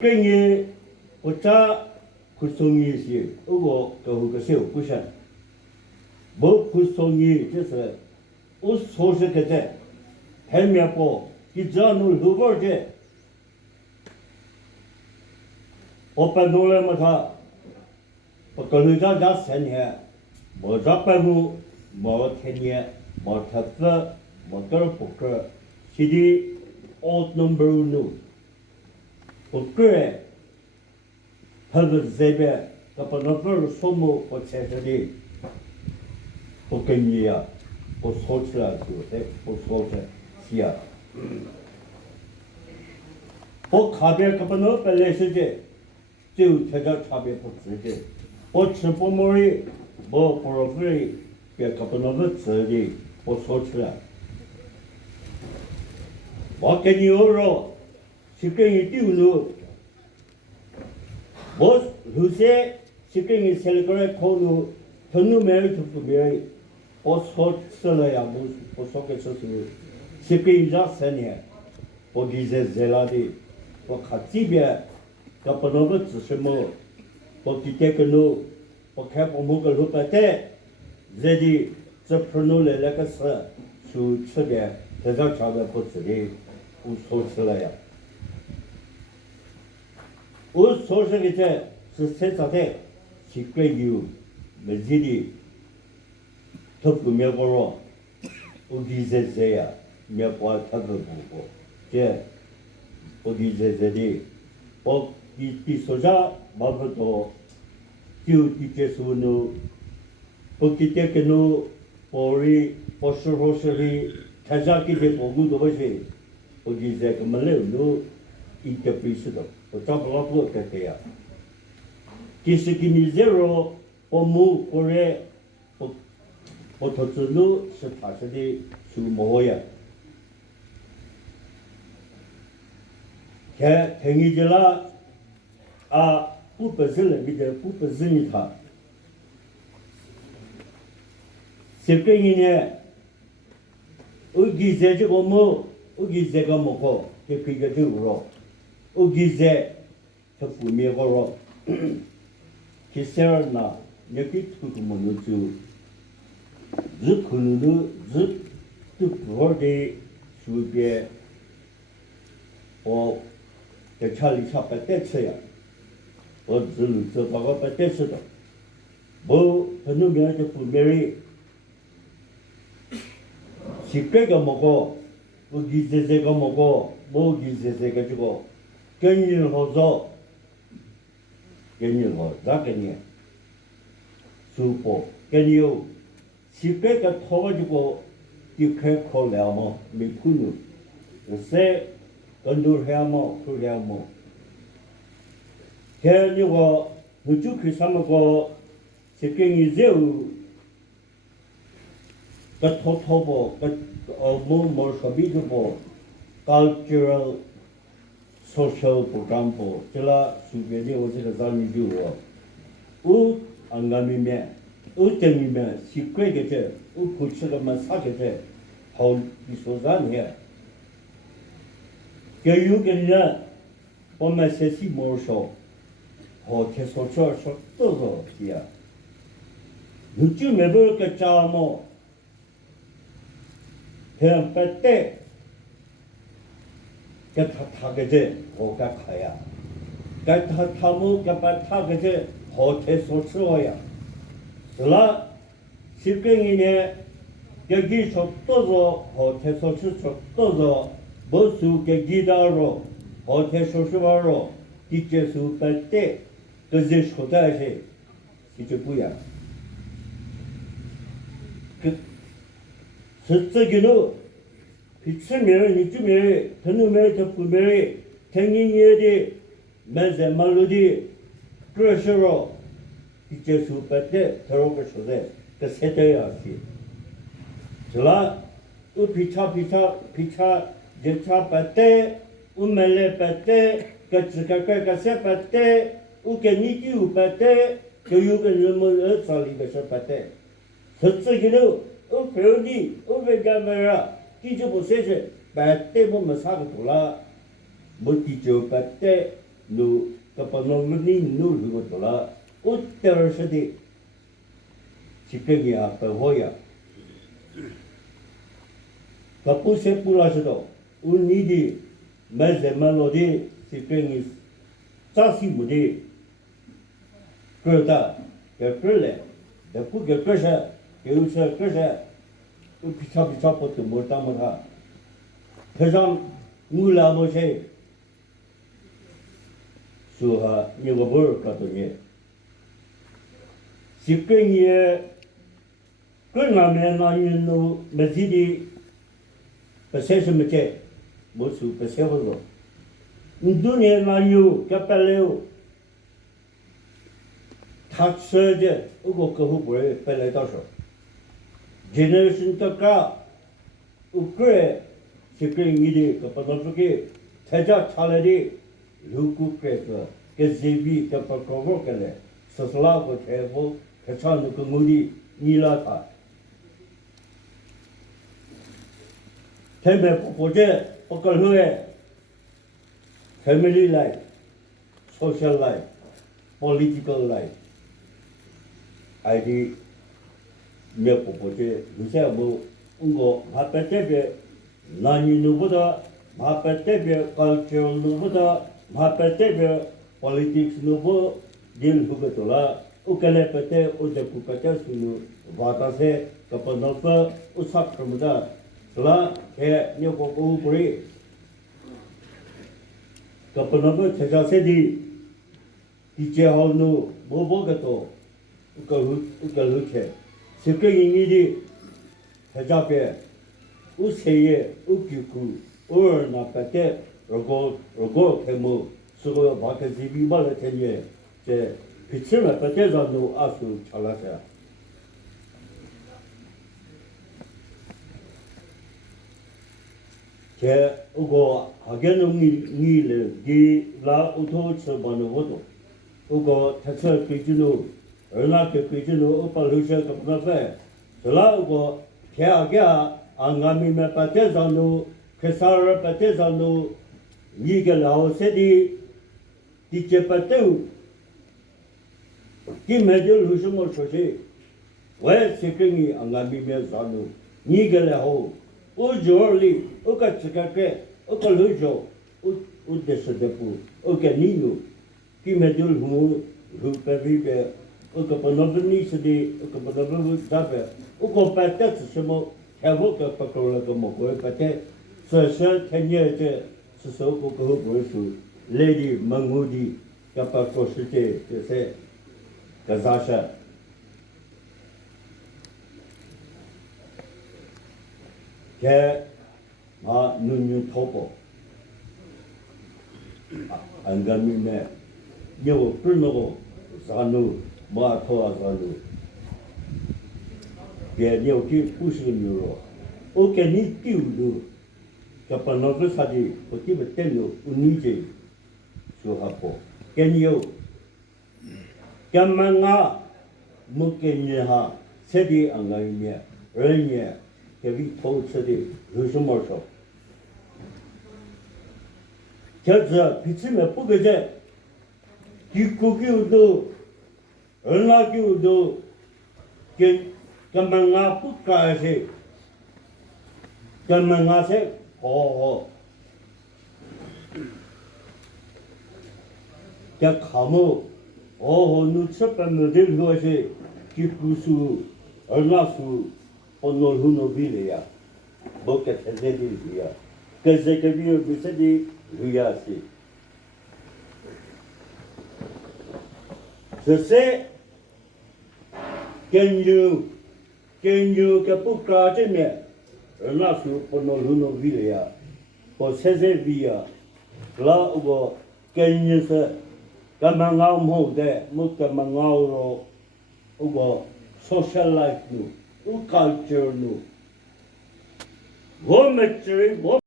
跟你我家不送你些，我搞个小不行，我不送你就是我说是个在海面包，你只要弄后边去，我搬动了么他，我搞了家3年，我这办公没天天，没他子，没不个，现在 odd number no，我个人。他是这边，他把那份数目我猜出的，不跟你呀，我说出来就是我说出来是呀。我卡边可不能本来是的，就他这差别不值的。我吃不满的，我不是费，别可不能不值的，我说出来。我跟你说，是跟你丢了。我有些是跟你写了个来讨论，讨论没有就不没有，我说吃了呀，我说个是是跟你这3年，我给在那里，我看这边要不能不支持么，我给点个路，我看我们个路不带，这里这碰到来那个事，就吃点，这张条的不值的，我说吃了呀。我说这个在是谁咋的？是关于没记的，他不面包了，我给这呀，面包他不过，这我给这的，我给说啥毛不多，就给这说呢，我给这个呢，我说的，他家给这报工多些，我给这个没来呢，一个必须的。我找不到多个的呀，其实给你0，我母过来，我投资路是他说的属毛呀，看你的了，啊，不本身那边的不本身的他，谁给你呢？我给这个母，我给这个母好，就可以个头了。我给这，他不灭好了，其实呢，你给土土么子就，日可能日都不好的，随便，我在家里吃不带吃呀，我只能做那个不带吃的，我很多人就不灭了，是这个么个，我给这个么个，我给这个。跟你好做，跟你好咋个呢？舒服，跟你有，是别个讨这个，就开考了嘛，没可能，是更多还么，多还么。看你个，你就看什么个，是跟你走，个讨不，个没说别的不，cultural。social program 不，这啦随便的我这个咱们就说，我安个明白，我真明白，是贵个这，我不吃个么啥个这，好你说啥呢？要有个人，我们学习没少，好听说多少些，你就没办个家嘛，很不对。给他个这好干开呀，给他们给把他个这好听说吃我呀，是了，是跟人呢，给给说多少好听说吃多少，不收给给到了，好听说是完了，你接受不对，跟人说的是，是就不一样，是这个喽。吃面你就面，他弄面他不面，听你的，买什么路的，这时候，你接受不得，他说个说的，这才这样子，是吧？我皮查，人查不得，我买来不得，个啥不得，我给你丢不得，就有个人么人厂里个说不得，是这个喽，我不要你，我不干嘛呀？地就不说是，白对我们啥个多了，没地就不对， nu kapanogni nu lugotola uttershadi chikenya pahoya kapuse pulashdo unidi meze melodi chikenya chasi mudi krda kerle da pu kerkasha keusha kasha ukicha pot mortamara 태장 물라모세 수하 니고볼 같더니 집행에 끝나면 나윤노 메시디 베세스메체 모수 베세버로 인도네 나유 갑달레오 탁서제 우고 그후보에 빨래다서 제너레이션 특가 우크레 집행일이 그것도 태자 차례리 루쿠께서 그제비 그거를 스스로하고 대고 괜찮은 그 무리 일하다 대매 보제 어걸 후에 패밀리 라이프 소셜 라이프 political life 아이디 몇 보제 요새 뭐 이거 바깥에 나니 누구보다 마페테베 culture 누구보다 마페테베 politics 누구 딜 후게돌아 우켈레페테 우데쿠페테 수누 와타세 카파노파 우사크르무다 슬라 에 녀고고 우브리 카파노파 제자세디 이제하우누 모보게도 우kalhuche 세케잉이디 제자베 우세에 우기구 얼나까테 로고 테모 수고 바케지비 발레테니 제 빛을 받대자도 아수 잘라서 제 우고 하게농이를 디라 우토츠 번호도 우고 타철 기준으로 얼나게 기준으로 오빠르셔 겁나서 저라고 대학이야 안가미메 파테자노 케사르 파테자노 니겔라오세디 디체파테우 김메들 후스모 쇼시 왜 세킹이 안가미메 자노 니겔라오 오조리 오카츠카케 오컬루조 우데스데푸 오케니누 김메들 후 루페비베 오카파노브니스디 오카파노브 자베 오코파테츠 스모 해보게 바꾸려고 먹고 그때 서서 tenyeje 스스로 그거 보여주 레디 망무디 갑바고 실제 그새 가자샤 개마 눈유 토보 안가미네 요 불노고 산누 마토아 산누别牛去不是牛肉，我给你丢了，这把那个啥的，我给不得了，我理解，说好不，给你有，干嘛啊？没给你哈，吃的安安面，人家给你偷吃的有什么说？就是彼此们不给这，一个给都，二那给都，给。Kamanga pukase kamanga se ho ya kamu oh nu chapa model hoje que pusu arnasu onol huno bilia boca tezedia kaze que viu bisedi riasi je sais Kenyu ke puka jeme nasu pono luno vilia ko seze via la ugo kenyu se kamangao mo de mutta mangao ro ugo social life nu culture nu wo